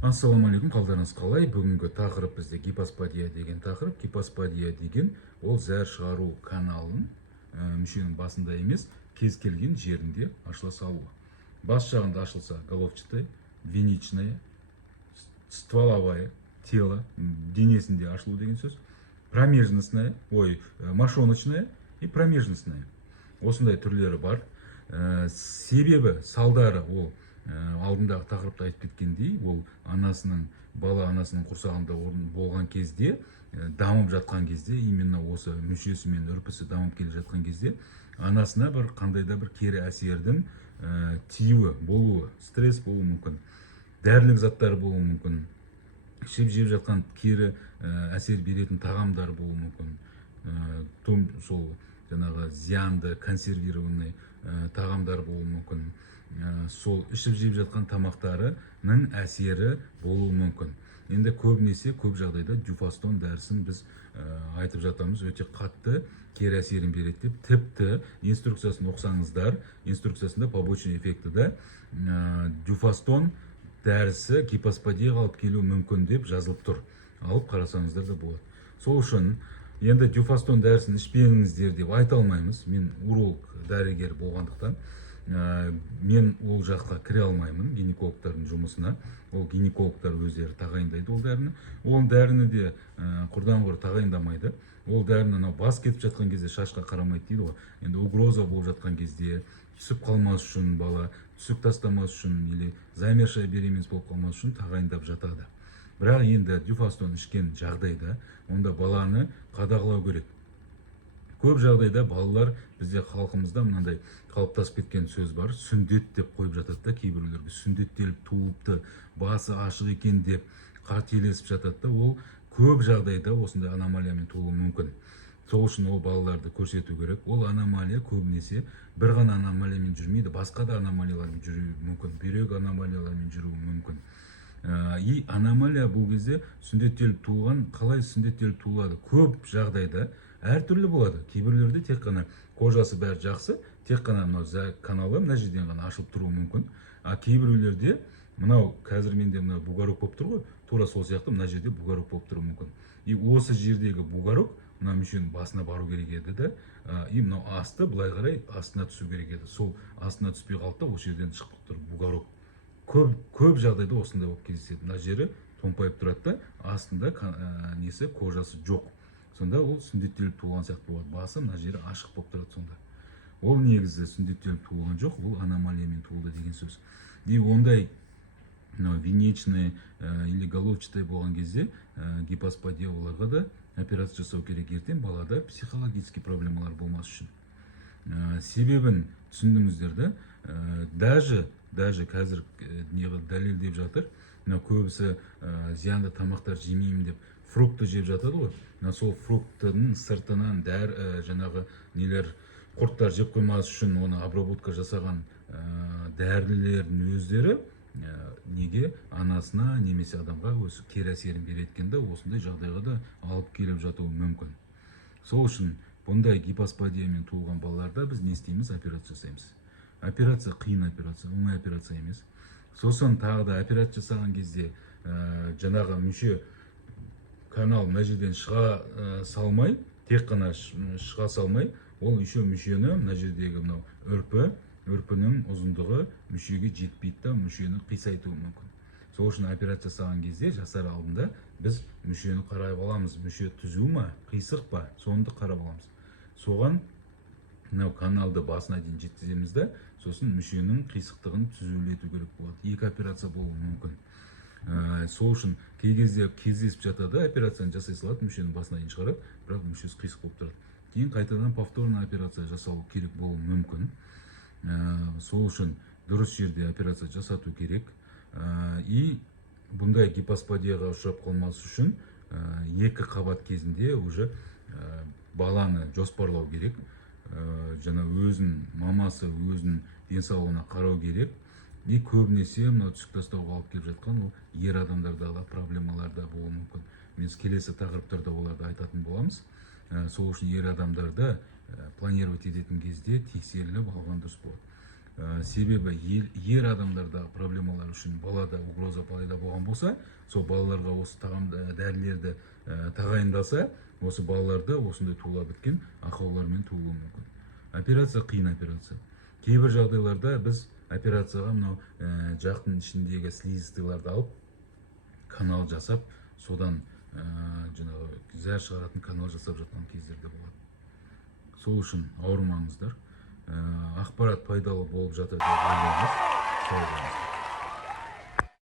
Ассалаумағалейкум, қалдарыңыз қалай? Бүгінгі тақырып бізде гипосподия деген тақырып. Гипосподия деген ол зәр шығару каналын мүшенің басында емес, кез келген жерінде ашыла салуы. Бас жағында ашылса головчатая, двеничная, стволовая, тело, денесінде ашылу деген сөз. Промежностная, мошоночная и промежностная. Осындай түрлері бар. Себебі салдары ол алдындағы тақырыпта айтып кеткендей, ол бала анасының құрсағында болған кезде, дамып жатқан кезде, именно осы мүшесі мен үрпісі дамып келе жатқан кезде, анасына бір қандайда бір кері әсердің тиюі болуы, стресс болуы мүмкін, дәрілік заттар болуы мүмкін, ішіп жеп жатқан кері әсер беретін тағамдар болуы мүмкін, сол жаңағы зиянды консервированный тағамдар болуы мүмкін, сол ішіп жеп жатқан тамақтарының әсері болуы мүмкін. Енді көбінесе көп жағдайда дюфастон дәрісін біз айтып жатамыз, өте қатты кері әсерін береді деп. Тіпті инструкциясын оқысаңыздар, инструкциясында побочный эффектіде дюфастон дәрісі гипосподияға алып келуі мүмкін деп жазылып тұр. Алып қарасаңыздар да болады. Сол үшін енді дюфастон дәрісін ішпеңіздер деп айта алмаймыз. Мен уролог дәрігер болғандықтан мен ол жаққа кіре алмаймын, гинекологтардың жұмысына. Ол гинекологтар өздері тағайындайды ол дәріні. Ол дәріні де құрдан құр тағайындамайды. Ол дәріні бас кетіп жатқан кезде шашқа қарамайды дейді ғой. Енді угроза болып жатқан кезде, түсіп қалмас үшін бала, түсік тастамас үшін или замершая беременность болып қалмас үшін тағайындап жатады. Бірақ енді дюфастон ішкен жағдайда онда баланы қадағалау керек. Көп жағдайда балалар бізде халқымызда мынандай қалыптасып кеткен сөз бар, сүндет деп қойып жатады да, кейбіреулерге сүндеттеліп туылыпты, басы ашық екен деп қателесіп жатады да. Ол көп жағдайда осындай аномалиямен туылуы мүмкін. Сол үшін ол балаларды көрсету керек. Ол аномалия көбінесе бір ғана аномалиямен жүрмейді, басқа да аномалиялармен жүруі мүмкін, бүйрек аномалиялармен жүруі мүмкін. И аномалия бұл кезде сүндеттеліп туылған, қалай сүндеттеліп туылады? Көп жағдайда әртүрлі болады. Кейбіреулерде тек қана кожасы бәрі жақсы, тек қана мынау каналы мына жерден ғана ашылып тұруы мүмкін. А кейбіреулерде мынау қазір менде мына бугорок болып тұр ғой, тура сол сияқты мына жерде бугорок болып тұруы мүмкін. И осы жердегі бугорок мына мүшенің басына бару керек еді да, и мынау асты былай қарай астына түсу керек еді. Сол астына түспей қалды да, осы жерден шығып тұр бугорок. Көп жағдайда осындай болып кездеседі. Мына жері томпайып тұрады да, астында несі кожасы жоқ. Сонда ол сүндеттеліп туылған сияқты болады. Басы мына жері ашық болып тұрады сонда. Ол негізі сүндеттеліп туылған жоқ, ол аномалиямен туылды деген сөз. И ондай венечный или головчатый болған кезде гипосподия оларға да операция жасау керек ертең балада психологический проблемалар болмас үшін. Себебін түсіндіңіздер да, даже қазір дәлелдеп жатыр, көбісі зиянды тамақтар жемеймін деп фрукты жеп жатады ғой. Сол фруктының сыртынан жаңағы құрттар жеп қоймас үшін оны обработка жасаған дәрілердің өздері неге анасына немесе адамға өзі кері әсерін береді, осындай жағдайға да алып келіп жатуы мүмкін. Сол үшін бұндай гипосподиямен туылған балаларда біз не істейміз? Операция жасаймыз. Операция қиын операция, оңай операция емес. Сосын тағы да операция жасаған кезде жаңағы мүше канал мына жерден шыға салмай, тек қана шыға салмай, ол еще мүшені мына жердегі мынау үрпінің ұзындығы мүшеге жетпейді да, мүшені қисайтуы мүмкін. Сол үшін операция жасаған кезде жасар алдында біз мүшені қарап аламыз. Мүше түзу ма, қисық па, соны қарап аламыз. Соған мынау каналды басына дейін жеткіземіз да, сосын мүшенің қисықтығын түзулету керек болады. Екі операция болуы мүмкін. Сол үшін кей кезде кездесіп жатады, операцияны жасай салады, мүшенің басына дейін шығарады, бірақ мүшесі қисық болып тұрады. Кейін қайтадан повторный операция жасау керек болуы мүмкін. Сол үшін дұрыс жерде операция жасату керек. И бұндай гипосподияға ұшырап қалмас үшін екі қабат кезінде уже баланы жоспарлау керек. Жаңа мамасы өзінің денсаулығына қарау керек. И көбінесе мына түсік тастауға алып келіп жатқан ол ер адамдардағы проблемаларда болуы мүмкін. Біз келесі тақырыптарда оларды айтатын боламыз. Сол үшін ер адамдарды планировать ететін кезде тексеріліп алған дұрыс болады. себебі ер адамдарда проблемалар үшін балада угроза пайда болған болса, сол балаларға осы дәрілерді тағайындаса, осы балаларда осындай туыла біткен ақаулармен туылуы мүмкін. Операция қиын операция. Кейбір жағдайларда біз операцияға мынау жақтың ішіндегі слизистыйларды алып, канал жасап, содан жаңағы зәр шығаратын канал жасап жатқан кездерде болады. Сол үшін ауырмаңыздар. Ақпарат пайдалы болып жатыр деп ойлаймыз.